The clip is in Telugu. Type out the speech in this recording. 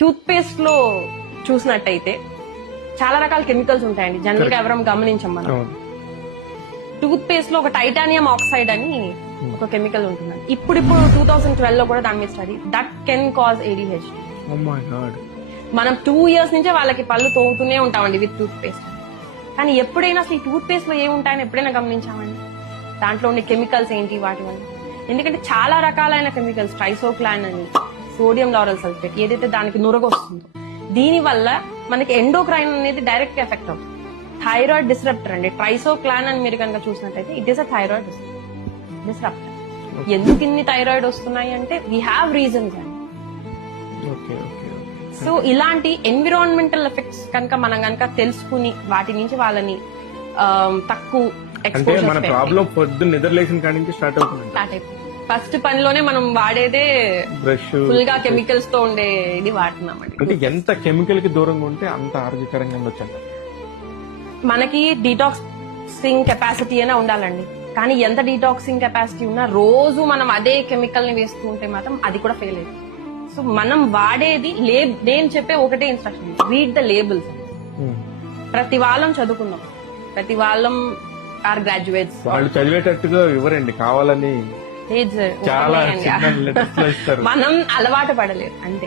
టూత్ పేస్ట్ లో చూసినట్టయితే చాలా రకాల కెమికల్స్ ఉంటాయండి. జనరల్ గా ఎవరం గమనించం మనం. టూత్ పేస్ట్ లో ఒక టైటానియం ఆక్సైడ్ అని ఒక కెమికల్ ఉంటుంది. ఇప్పుడు 2012 లో కూడా దాని మీద study that can cause ADHD. మనం 2 years నుంచే వాళ్ళకి పళ్ళు తోగుతూనే ఉంటామండి విత్ టూత్ పేస్ట్. కానీ ఎప్పుడైనా అసలు ఈ టూత్ పేస్ట్ లో ఏముంటాయని ఎప్పుడైనా గమనించామండి? దాంట్లో ఉండే కెమికల్స్ ఏంటి వాటి వల్ల? ఎందుకంటే చాలా రకాలైన కెమికల్స్, ట్రైసోక్లాన్ అని, సోడియం లారల్ సల్ఫేట్, ఏదైతే దానికి నురగొస్తుందో దీని వల్ల మనకి ఎండోక్రైన్ అనేది డైరెక్ట్ గా ఎఫెక్ట్ అవుతుంది. థైరాయిడ్ డిస్రప్టర్ అండి. ట్రైసోక్లాన్ అని మీరు కనుక చూసినట్టయితే it is a thyroid disruptor. ఎందుకు ఇన్ని థైరాయిడ్ వస్తున్నాయి అంటే వీ హ్యావ్ రీజన్స్ అండి. సో ఇలాంటి ఎన్విరాన్మెంటల్ ఎఫెక్ట్స్ కనుక మనం కనుక తెలుసుకుని వాటి నుంచి వాళ్ళని తక్కువ స్టార్ట్ అయిపోతుంది. ఫస్ట్ పనిలోనే మనం వాడేదే బ్రష్, ఫుల్ గా కెమికల్స్ తో ఉండే ఇది వాడుతున్నామండి. అంటే ఎంత కెమికల్ కి దూరంగా ఉంటే అంత ఆరోగ్యకరంగా ఉండొచ్చు. మనకి డీటాక్సింగ్ కెపాసిటీ అయినా ఉండాలండి. కానీ ఎంత డీటాక్సింగ్ కెపాసిటీ ఉన్నా రోజు మనం అదే కెమికల్ ని వేస్తూ ఉంటే మాత్రం అది కూడా ఫెయిల్ అయింది. సో మనం వాడేది నేను చెప్పే ఒకటే ఇన్స్ట్రక్షన్, రీడ్ ద లేబుల్స్. ప్రతి వాళ్ళం చదువుకున్నాం, ప్రతి వాళ్ళం ఆర్ గ్రాడ్యుయేట్స్. వాళ్ళు చదివేటట్టుగా ఇవ్వరండి, కావాలని చాలా మనం అలవాటు పడలేదు అంతే.